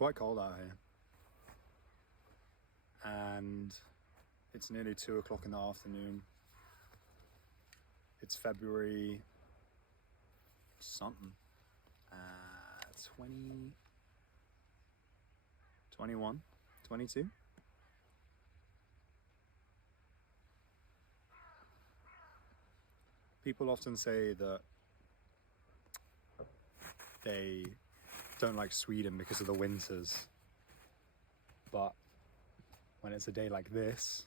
quite cold out here, and it's nearly 2 o'clock in the afternoon. It's February something, 20, 21, 22. People often say that they don't like Sweden because of the winters, but when it's a day like this,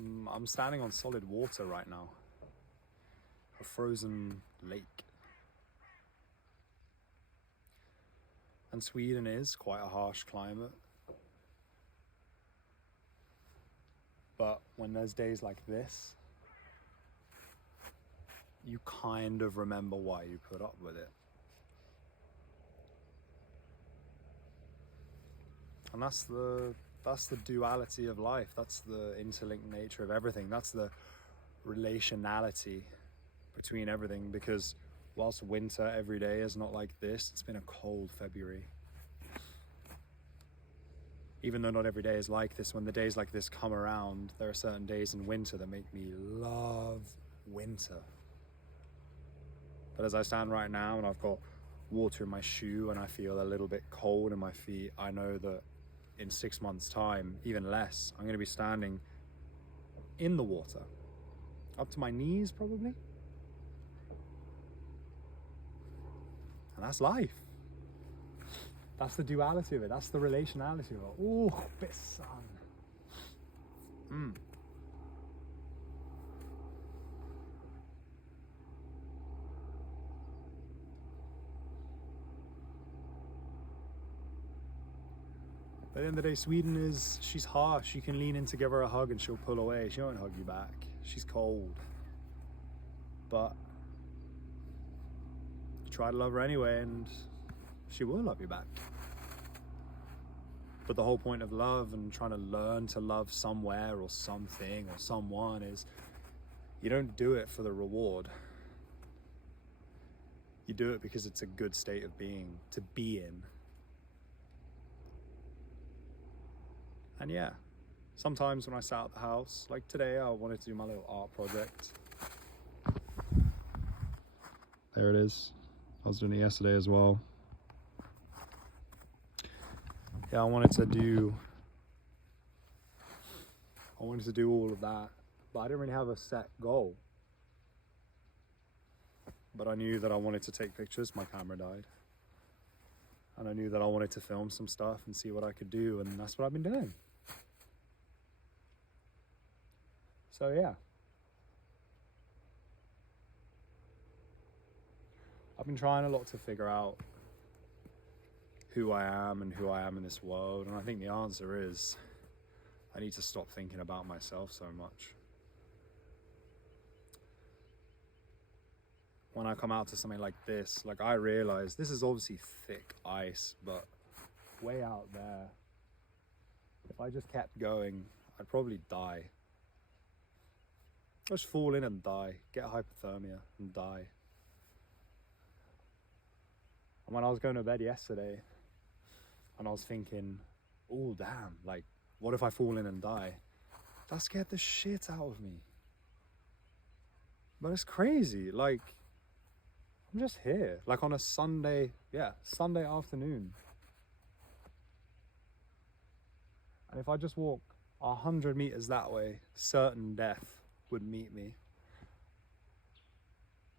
I'm standing on solid water right now, a frozen lake. And Sweden is quite a harsh climate, but when there's days like this, you kind of remember why you put up with it. And that's the duality of life. That's the interlinked nature of everything. That's the relationality between everything, because whilst winter every day is not like this, it's been a cold February. Even though not every day is like this, when the days like this come around, there are certain days in winter that make me love winter. But as I stand right now and I've got water in my shoe and I feel a little bit cold in my feet, I know that in 6 months' time, even less, I'm going to be standing in the water, up to my knees probably. And that's life. That's the duality of it. That's the relationality of it. Oh, bit of sun. At the end of the day, Sweden is, she's harsh. You can lean in to give her a hug and she'll pull away. She won't hug you back. She's cold. But you try to love her anyway and she will love you back. But the whole point of love and trying to learn to love somewhere or something or someone is you don't do it for the reward. You do it because it's a good state of being to be in. And yeah, sometimes when I sat at the house, like today, I wanted to do my little art project. There it is. I was doing it yesterday as well. Yeah, I wanted to do all of that, but I didn't really have a set goal. But I knew that I wanted to take pictures. My camera died. And I knew that I wanted to film some stuff and see what I could do, and that's what I've been doing. So yeah. I've been trying a lot to figure out who I am and who I am in this world, and I think the answer is I need to stop thinking about myself so much. When I come out to something like this, like I realize this is obviously thick ice, but way out there, if I just kept going, I'd probably die. I'd just fall in and die, get hypothermia and die. And when I was going to bed yesterday, and I was thinking, oh damn, like, what if I fall in and die? That scared the shit out of me. But it's crazy, like, I'm just here, like on a Sunday afternoon. And if I just walk 100 meters that way, certain death would meet me.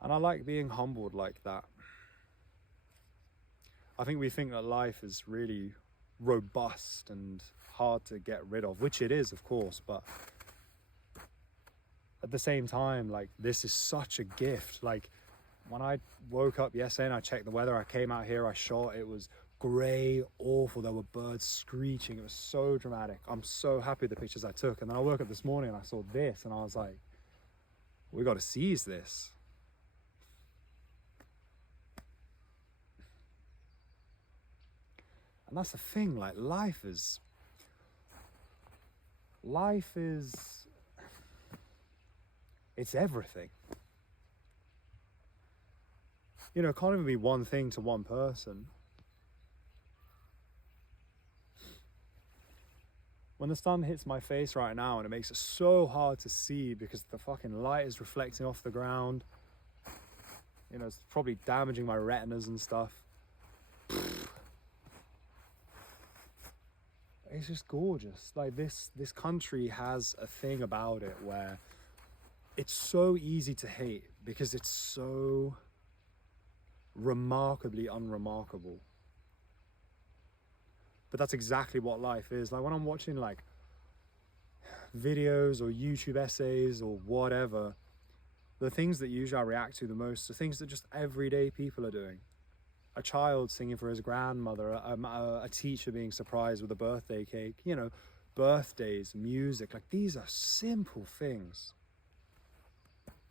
And I like being humbled like that. I think we think that life is really robust and hard to get rid of, which it is, of course, but at the same time, like, this is such a gift. Like, when I woke up yesterday and I checked the weather, I came out here, I shot, it was grey, awful, there were birds screeching, it was so dramatic. I'm so happy with the pictures I took. And then I woke up this morning and I saw this and I was like, we got to seize this. And that's the thing, like, life is, it's everything. You know, it can't even be one thing to one person. When the sun hits my face right now and it makes it so hard to see because the fucking light is reflecting off the ground, you know, it's probably damaging my retinas and stuff. It's just gorgeous. Like this country has a thing about it where it's so easy to hate because it's so remarkably unremarkable. But that's exactly what life is. Like when I'm watching like videos or YouTube essays or whatever, the things that usually I react to the most are things that just everyday people are doing. A child singing for his grandmother, a teacher being surprised with a birthday cake, you know, birthdays, music, like these are simple things.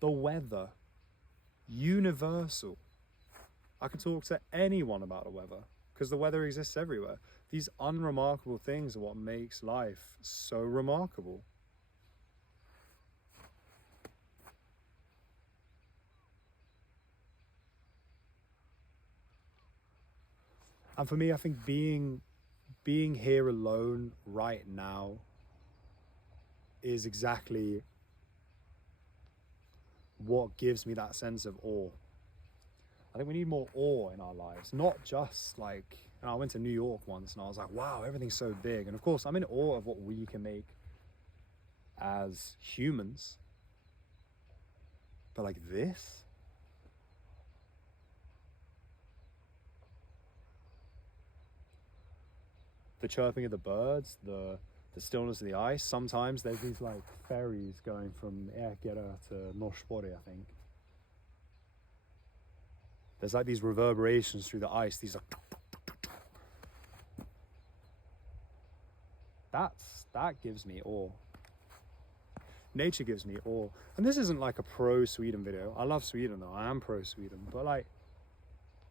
The weather, universal. I can talk to anyone about the weather because the weather exists everywhere. These unremarkable things are what makes life so remarkable. And for me, I think being here alone right now is exactly what gives me that sense of awe. I think we need more awe in our lives, not just like, you know, I went to New York once and I was like, wow, everything's so big. And of course, I'm in awe of what we can make as humans. But like this, the chirping of the birds, the stillness of the ice. Sometimes there's these like ferries going from Erkera to Noshpori, I think. There's like these reverberations through the ice. These are that gives me awe. Nature gives me awe. And this isn't like a pro Sweden video. I love Sweden though. I am pro Sweden. But like,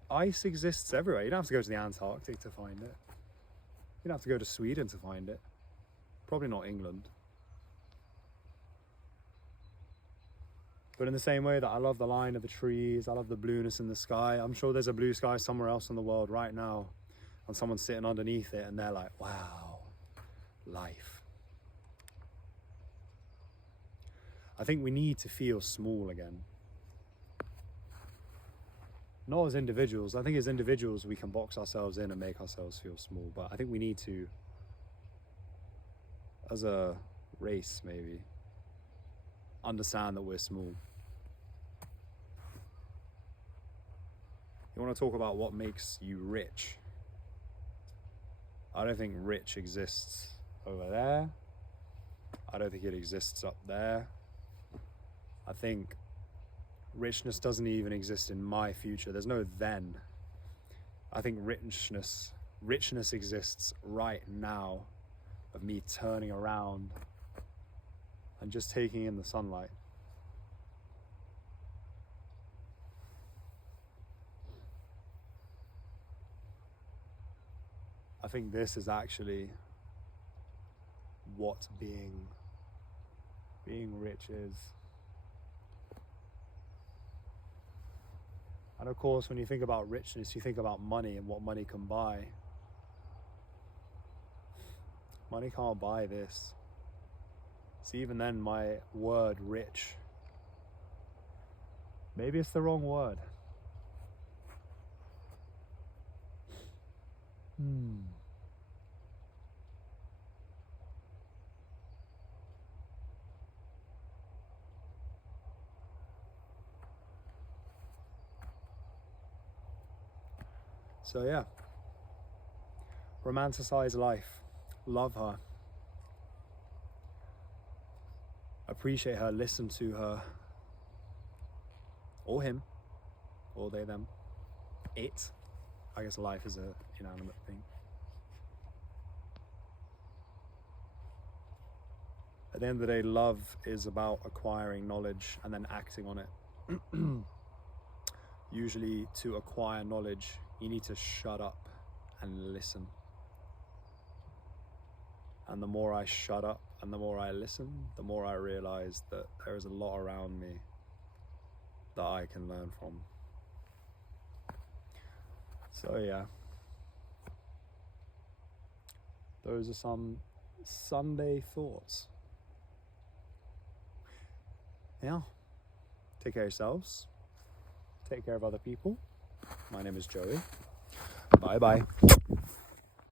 ice exists everywhere. You don't have to go to the Antarctic to find it. You don't have to go to Sweden to find it. Probably not England. But in the same way that I love the line of the trees, I love the blueness in the sky, I'm sure there's a blue sky somewhere else in the world right now and someone's sitting underneath it and they're like, wow, life. I think we need to feel small again. Not as individuals. I think as individuals we can box ourselves in and make ourselves feel small, but I think we need to, as a race maybe, understand that we're small. You want to talk about what makes you rich? I don't think rich exists over there. I don't think it exists up there. I think richness doesn't even exist in my future. There's no then. I think richness exists right now of me turning around and just taking in the sunlight. I think this is actually what being rich is. And of course, when you think about richness, you think about money and what money can buy. Money can't buy this. So even then, my word rich, maybe it's the wrong word. So yeah, romanticize life, love her, appreciate her, listen to her, or him, or they, them, it. I guess life is an inanimate thing. At the end of the day, love is about acquiring knowledge and then acting on it. Usually to acquire knowledge, you need to shut up and listen. And the more I shut up and the more I listen, the more I realize that there is a lot around me that I can learn from. So yeah, those are some Sunday thoughts. Yeah, take care of yourselves, take care of other people. My name is Joey. Bye bye.